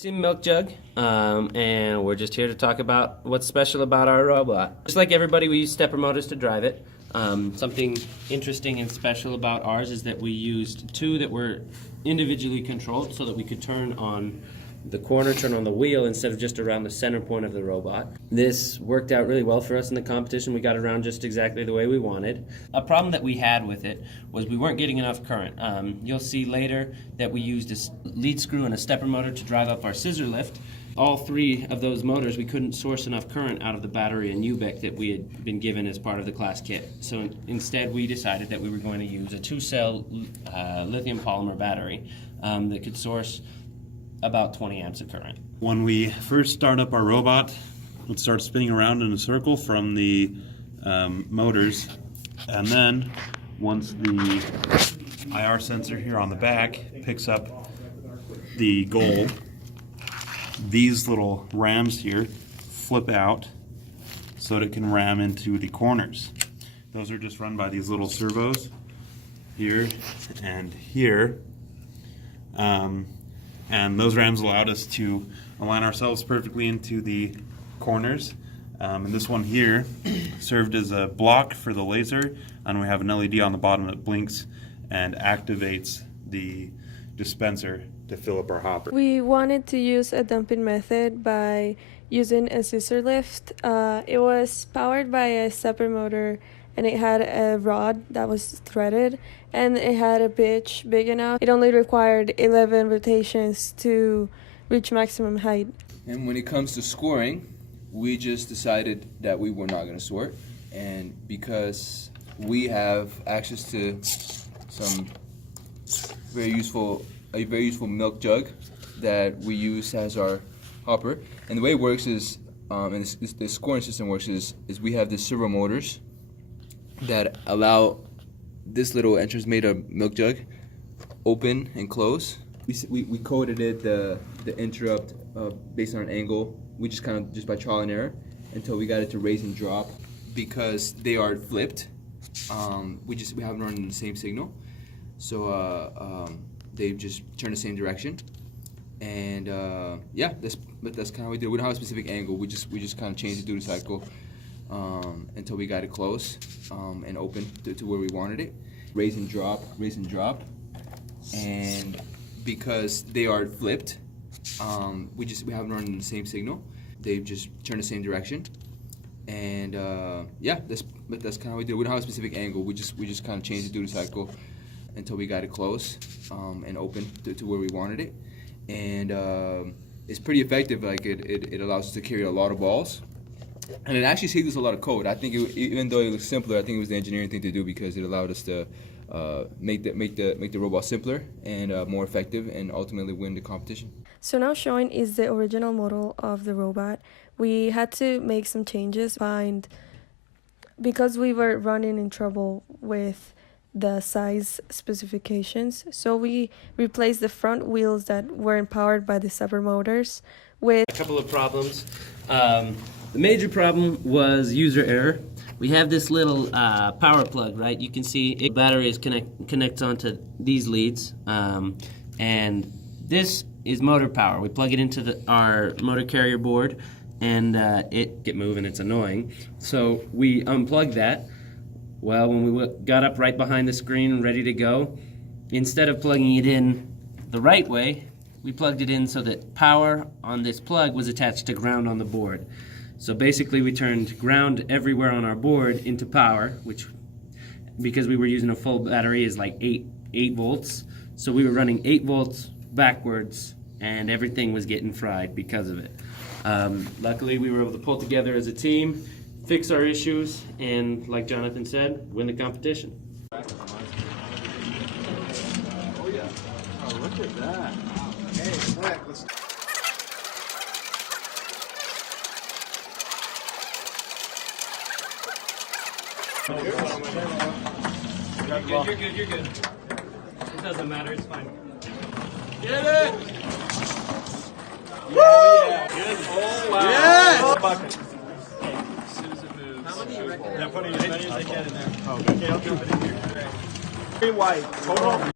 Team Milk Jug, and we're just here to talk about what's special about our robot. Just like everybody, we use stepper motors to drive it. Something interesting and special about ours is that we used two that were individually controlled so that we could turn on the corner, turn on the wheel instead of just around the center point of the robot. This worked out really well for us in the competition. We got around just exactly the way we wanted. A problem that we had with it was we weren't getting enough current. You'll see later that we used a lead screw and a stepper motor to drive up our scissor lift. All three of those motors, we couldn't source enough current out of the battery and UBEC that we had been given as part of the class kit. So instead we decided that we were going to use a 2-cell lithium polymer battery that could source about 20 amps of current. When we first start up our robot, it starts spinning around in a circle from the motors, and then once the IR sensor here on the back picks up the goal, these little rams here flip out so that it can ram into the corners. Those are just run by these little servos here and here. And those rams allowed us to align ourselves perfectly into the corners. And this one here served as a block for the laser, and we have an LED on the bottom that blinks and activates the dispenser to fill up our hopper. We wanted to use a dumping method by using a scissor lift. It was powered by a stepper motor, and it had a rod that was threaded, and it had a pitch big enough. It only required 11 rotations to reach maximum height. And when it comes to scoring, we just decided that we were not going to sort, and because we have access to some a very useful milk jug that we use as our hopper. And the way it works is, and the scoring system works is we have the servo motors that allow this little entrance made of milk jug open and close. We coded it the interrupt based on an angle. We just just by trial and error until we got it to raise and drop. Because they are flipped, we have them running the same signal, so they just turn the same direction. And yeah, that's kind of how we do it. We don't have a specific angle. We just kind of changed it through the cycle until we got it close and open to where we wanted it. Raise and drop, and because they are flipped, we have them running the same signal. They just turn the same direction. And yeah, that's kind of how we do it. We don't have a specific angle. We just kind of changed it through the cycle until we got it close and open to where we wanted it. And it's pretty effective. Like it allows us to carry a lot of balls, and it actually saved us a lot of code. I think even though it looks simpler, I think it was the engineering thing to do because it allowed us to make the robot simpler and more effective, and ultimately win the competition. So now showing is the original model of the robot. We had to make some changes because we were running in trouble with the size specifications. So we replaced the front wheels that weren't powered by the stepper motors with a couple of problems. The major problem was user error. We have this little power plug, right? You can see the battery connects onto these leads, and this is motor power. We plug it into our motor carrier board, and it get moving. It's annoying. So we unplugged that. Well, when we got up right behind the screen, ready to go, instead of plugging it in the right way, we plugged it in so that power on this plug was attached to ground on the board. So basically we turned ground everywhere on our board into power, which, because we were using a full battery, is like 8 volts. So we were running 8 volts backwards, and everything was getting fried because of it. Luckily we were able to pull together as a team, fix our issues, and like Jonathan said, win the competition. Oh yeah. Oh, look at that. Hey, Zach, let's... You're good. It doesn't matter, it's fine. Get it! Oh yeah! Good. Oh wow! Yes! Bucket. As soon as it moves. How many do you reckon? Yeah, putting as many as I can in there. Oh, okay, I'll jump it in here. Very white. Hold on.